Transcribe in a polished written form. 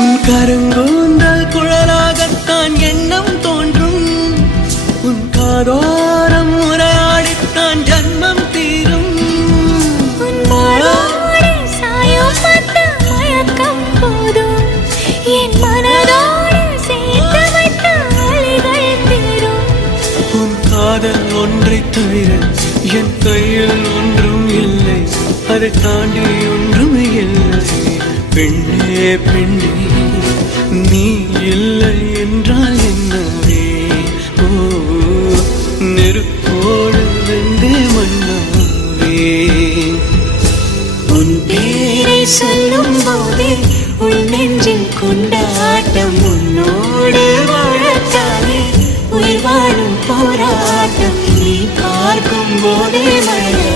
உன் கருங்கூந்தல் குழலாகத்தான் எண்ணம் தோன்றும். உன் காதோரம் உரையாடித்தான் ஜன்மம் தீரும். என் மனதோடு சேர்த்து வைத்த அலைகள் தீரும். உன் காதல் ஒன்றை தவிர என் கையில் ஒன்றும் இல்லை, அதை தாண்டி ஒன்றும் இல்லை. பெண்ணே பெண்ணே நீ இல்லை என்றால் என்னவே? ஓ நெருப்போடு வெந்தே மண்ணாவே. உன் பேரை சொல்லும் போதே உன் நெஞ்சில் கொண்டாட்டம். உன்னோடு வாழத்தானே உயிர் வாழும் போராட்டம். நீ பார்க்கும் போதே மழை